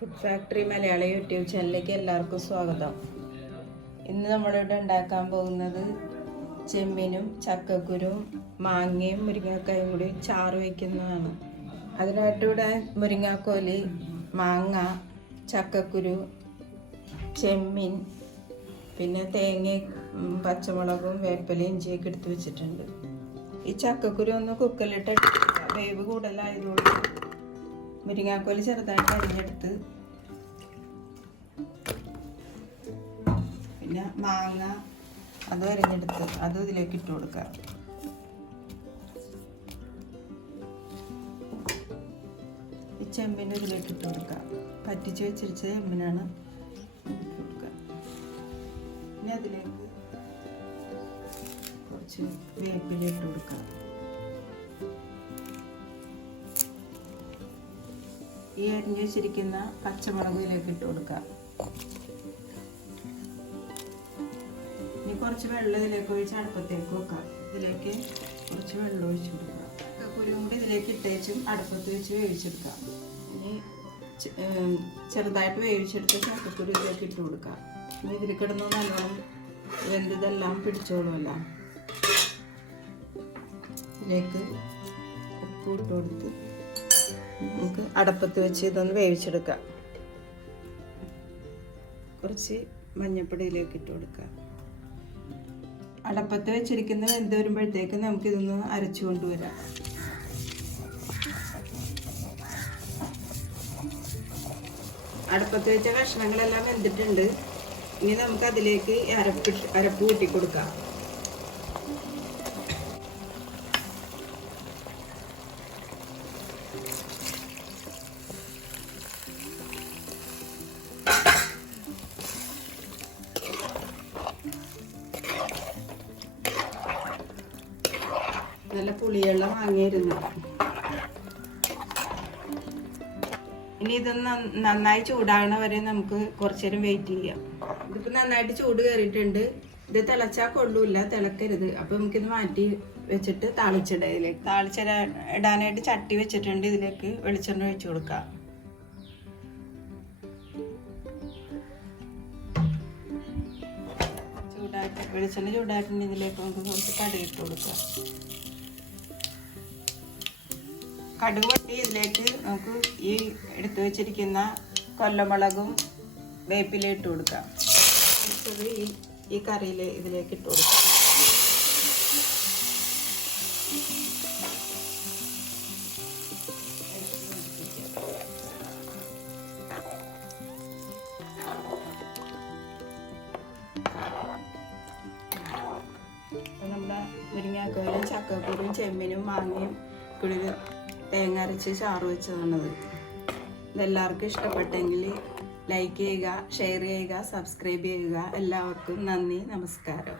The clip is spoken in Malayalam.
ഫുഡ് ഫാക്ടറി മലയാള യൂട്യൂബ് ചാനലിലേക്ക് എല്ലാവർക്കും സ്വാഗതം. ഇന്ന് നമ്മളിവിടെ ഉണ്ടാക്കാൻ പോകുന്നത് ചെമ്മീനും ചക്കക്കുരും മാങ്ങയും മുരിങ്ങക്കായും കൂടി ചാറ് വയ്ക്കുന്നതാണ്. അതിനായിട്ട് ഇവിടെ മുരിങ്ങാക്കോല്, മാങ്ങ, ചക്കക്കുരു, ചെമ്മീൻ, പിന്നെ തേങ്ങയും പച്ചമുളകും വേപ്പിലയും ഇഞ്ചിയൊക്കെ എടുത്ത് വെച്ചിട്ടുണ്ട്. ഈ ചക്കക്കുരു ഒന്ന് കുക്കറിലിട്ട് വേവ് കൂടുതലായതുകൊണ്ട് മുരിങ്ങാക്കോല് ചെറുതായിട്ട് അരിഞ്ഞെടുത്ത്, പിന്നെ മാങ്ങ അത് അരിഞ്ഞെടുത്ത് അതും ഇതിലേക്ക് ഇട്ട് കൊടുക്കുക. ഈ ചെമ്പിന് ഇതിലേക്ക് ഇട്ട് കൊടുക്കുക. പറ്റിച്ച് വെച്ചിരിച്ച ചെമ്പിനാണ് ഇട്ട് കൊടുക്കുക. പിന്നെ അതിലേക്ക് കുറച്ച് വേപ്പില ഇട്ട് കൊടുക്കുക. ഈ അരിഞ്ഞ് വെച്ചിരിക്കുന്ന പച്ചമുളക് ഇതിലേക്ക് ഇട്ട് കൊടുക്കുക. ഇനി കുറച്ച് വെള്ളം ഇതിലേക്ക് ഒഴിച്ച് അടുപ്പത്തേക്ക് വെക്കാം. ഇതിലേക്ക് കുറച്ച് വെള്ളം ഒഴിച്ച് കൊടുക്കുക. ചക്കക്കുരും കൂടി ഇതിലേക്ക് ഇട്ടേച്ചും അടുപ്പത്ത് വെച്ച് വേവിച്ചെടുക്കാം. ഇനി ചെറുതായിട്ട് വേവിച്ചെടുത്ത് ചക്കക്കുരു ഇതിലേക്ക് ഇട്ട് കൊടുക്കുക. ഇനി ഇതിൽ കിടന്ന് നല്ലോണം വെന്തതെല്ലാം പിടിച്ചോളുമല്ല. ഇതിലേക്ക് ഉപ്പ് ഇട്ട് കൊടുത്ത് നമുക്ക് അടുപ്പത്ത് വെച്ച് ഇതൊന്ന് വേവിച്ചെടുക്കാം. കുറച്ച് മഞ്ഞൾപ്പൊടിയിലേക്ക് ഇട്ട് കൊടുക്കാം. അടുപ്പത്ത് വെച്ചിരിക്കുന്ന വെന്ത് വരുമ്പോഴത്തേക്ക് നമുക്കിതൊന്ന് അരച്ചു കൊണ്ടുവരാം. അടുപ്പത്ത് വെച്ച കഷ്ണങ്ങളെല്ലാം വെന്തിട്ടുണ്ട്. ഇനി നമുക്ക് അതിലേക്ക് അരപ്പ് കൂട്ടി കൊടുക്കാം. നല്ല പുളിയുള്ള മാങ്ങയായിരുന്നു. ഇനി ഇതൊന്ന് നന്നായി ചൂടാകണ വരെ നമുക്ക് കുറച്ചു നേരം വെയിറ്റ് ചെയ്യാം. ഇതിപ്പോൾ നന്നായിട്ട് ചൂട് കയറിയിട്ടുണ്ട്. ഇത് തിളച്ചാൽ കൊള്ളൂല്ല, തിളക്കരുത്. അപ്പോൾ നമുക്കിത് മാറ്റി വെച്ചിട്ട് താളിച്ചിടാം. ഇതിലേക്ക് ഇടാനായിട്ട് ചട്ടി വെച്ചിട്ടുണ്ട്. ഇതിലേക്ക് വെളിച്ചെണ്ണ ഒഴിച്ചു കൊടുക്കാം. വെളിച്ചെണ്ണ ചൂടായിട്ടുണ്ട്. ഇതിലേക്ക് നമുക്ക് കുറച്ച് കടുക് ഇട്ട് കൊടുക്കാം. കടുക് പൊട്ടി ഇതിലേക്ക് നമുക്ക് ഈ എടുത്തു വെച്ചിരിക്കുന്ന കൊല്ലമുളകും വേപ്പില ഇട്ട് കൊടുക്കാം. ഈ കറിയിൽ ഇതിലേക്ക് ഇട്ട് കൊടുക്കാം. നമ്മുടെ മുരിങ്ങാക്കോലും ചക്കക്കുരും ചെമ്മീനും മാങ്ങയും കൂടി തേങ്ങ അരച്ച് ചാറ് വെച്ചതാണത്. ഇതെല്ലാവർക്കും ഇഷ്ടപ്പെട്ടെങ്കിൽ ലൈക്ക് ചെയ്യുക, ഷെയർ ചെയ്യുക, സബ്സ്ക്രൈബ് ചെയ്യുക. എല്ലാവർക്കും നന്ദി, നമസ്കാരം.